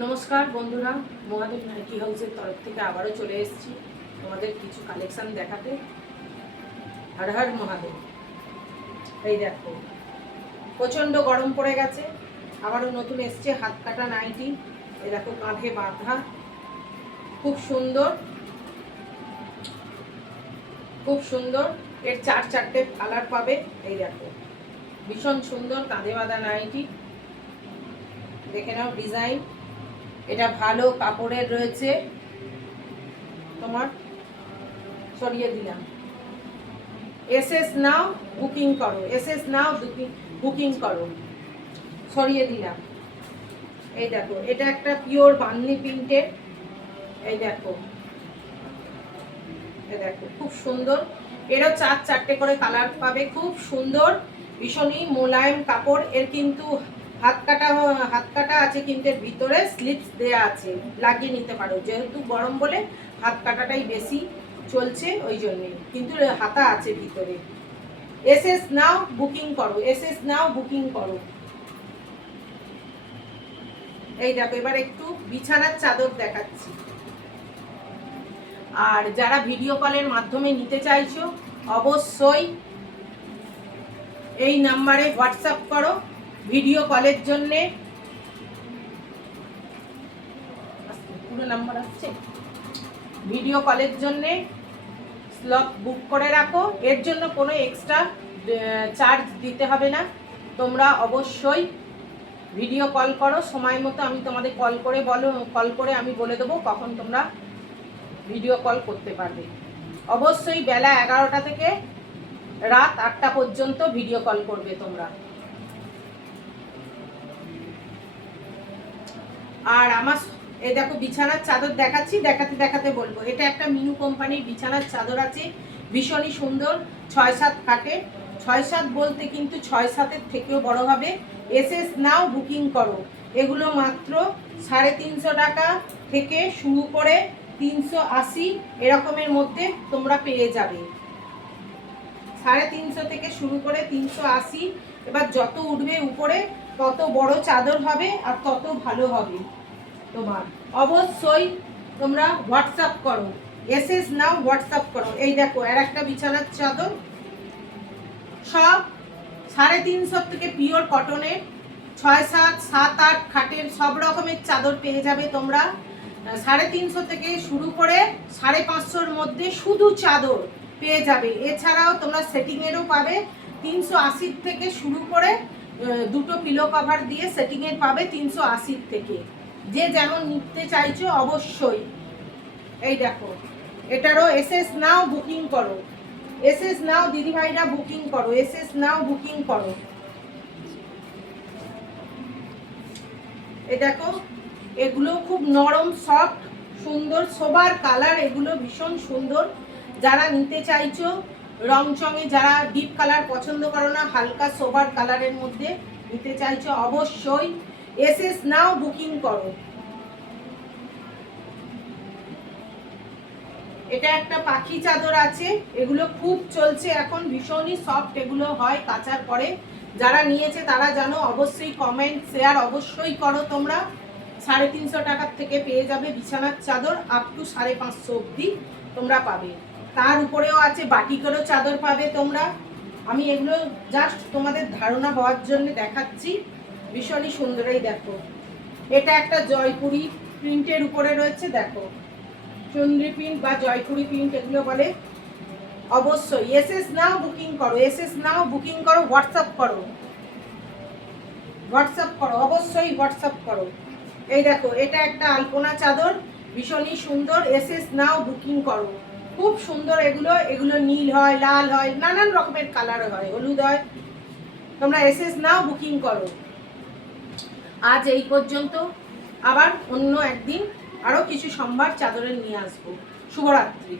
নমস্কার বন্ধুরা, মহাদেব নাইটি হাউসের তরফ থেকে আবারও চলে এসেছি তোমাদের কিছু কালেকশন দেখাতে। হর হর মহাদেব। এই দেখো, প্রচণ্ড গরম পড়ে গেছে, আবারও নতুন এসছে হাত কাটা নাইটি। এই দেখো, কাঁধে বাঁধা, খুব সুন্দর, খুব সুন্দর। এর চারটে কালার পাবে। এই দেখো, ভীষণ সুন্দর কাঁধে বাঁধা নাইটি। দেখে নাও ডিজাইন, এটা ভালো কাপড়ের রয়েছে। তোমার সরিয়ে দিলাম, এসএস নাও বুকিং করো, এসএস নাও বুকিং করো, সরিয়ে দিলাম। এই দেখো, এটা একটা পিওর বান্নি প্রিন্টের। এই দেখো, এই দেখো, খুব সুন্দর। এরও চারটে করে কালার পাবে, খুব সুন্দর, ভীষণই মোলায়েম কাপড়। এর কিন্তু হাত কাটা আছে, কিন্তু এর ভিতরে স্লিপস দেয়া আছে, লাগিয়ে নিতে পারো। যেহেতু গরম বলে হাত কাটাটাই বেশি চলছে, ওই জন্যে, কিন্তু হাতা আছে ভিতরে। এসএস নাও বুকিং করো, এসএস নাও বুকিং করো। এই দেখো, এবার একটু বিছানার চাদর দেখাচ্ছি। আর যারা ভিডিও কলের মাধ্যমে নিতে চাইছো, অবশ্যই এই নাম্বারে হোয়াটসঅ্যাপ করো ভিডিও কলের জন্যে। পুরো নাম্বার আছে, ভিডিও কলের জন্যে স্লট বুক করে রাখো। এর জন্য কোনো এক্সট্রা চার্জ দিতে হবে না। তোমরা অবশ্যই ভিডিও কল করো, সময় মতো আমি তোমাদের কল করে আমি বলে দেবো কখন তোমরা ভিডিও কল করতে পারবে। অবশ্যই বেলা 11টা থেকে রাত 8টা পর্যন্ত ভিডিও কল করবে তোমরা। আর আমার এই দেখো, বিছানার চাদর দেখাচ্ছি, দেখাতে বলবো। এটা একটা মিনু কোম্পানির বিছানার চাদর আছে, ভীষণই সুন্দর। 6-7 কাটে, 6-7 বলতে কিন্তু 6-7-এর থেকেও বড় হবে। এসএস নাও বুকিং করো। এগুলো মাত্র 350 টাকা থেকে শুরু করে 380 এরকমের মধ্যে তোমরা পেয়ে যাবে। 350 থেকে শুরু করে 380। এবার যত উঠবে উপরে তত বড় চাদর হবে আর তত ভালো হবে তোমার। অবশ্যই তোমরা হোয়াটসঅ্যাপ করো, এসএস নাও হোয়াটসঅ্যাপ করো। এই দেখো, আর একটা বিছানার চাদর, সব 350 থেকে পিওর কটনের। 6-7, 7-8 খাটের সব রকমের চাদর পেয়ে যাবে তোমরা। 350 থেকে শুরু করে 550-র মধ্যে শুধু চাদর পেয়ে যাবে। এছাড়াও তোমরা সেটিংয়েরও পাবে। 380 থেকে শুরু করে দুটো পিলো কভার দিয়ে সেটিংয়ের পাবে 380 থেকে। যে যেমন নিতে চাইছো অবশ্যই। এই দেখো, এটারও এসএস নাও বুকিং করো, এসএস নাও দিদিভাইরা বুকিং করো, এসএস নাও বুকিং করো। এই দেখো, এগুলো খুব নরম, সফট, সুন্দর, সোবার কালার। এগুলো ভীষণ সুন্দর। যারা নিতে চাইছো রংচঙে, যারা ডিপ কালার পছন্দ করো না, হালকা সোবার কালারের মধ্যে নিতে চাইছো, অবশ্যই এসএস নাও বুকিং করো। এটা একটা পাখি চাদর আছে, এগুলো খুব চলছে এখন, ভীষণই সফট এগুলো হয় কাচার পরে। যারা নিয়েছে তারা জানো, অবশ্যই কমেন্ট শেয়ার অবশ্যই করো তোমরা। 350 টাকার থেকে পেয়ে যাবে বিছানার চাদর, আপ টু 550 অবধি তোমরা পাবে। তার উপরেও আছে বাটিকেরও চাদর পাবে তোমরা। আমি এগুলো জাস্ট তোমাদের ধারণা হওয়ার জন্য দেখাচ্ছি। ভীষণই সুন্দর। এই দেখো, এটা একটা জয়পুরি প্রিন্টের উপরে রয়েছে। দেখো, চন্দ্রী প্রিন্ট বা জয়পুরি প্রিন্ট এগুলো বলে। অবশ্যই এসএস নাও বুকিং করো, এসএস নাও বুকিং করো, হোয়াটসঅ্যাপ করো, হোয়াটসঅ্যাপ করো, অবশ্যই হোয়াটসঅ্যাপ করো। এই দেখো, এটা একটা আলপনা চাদর, ভীষণই সুন্দর। এসএস নাও বুকিং করো, খুব সুন্দর। এগুলো নীল হয়, লাল হয়, নানান রকমের কালার হয়, হলুদ হয়। তোমরা এসএস নাও বুকিং করো। আজ এই পর্যন্ত, আবার অন্য একদিন আরও কিছু সম্ভার চাদরের নিয়ে আসবো। শুভরাত্রি।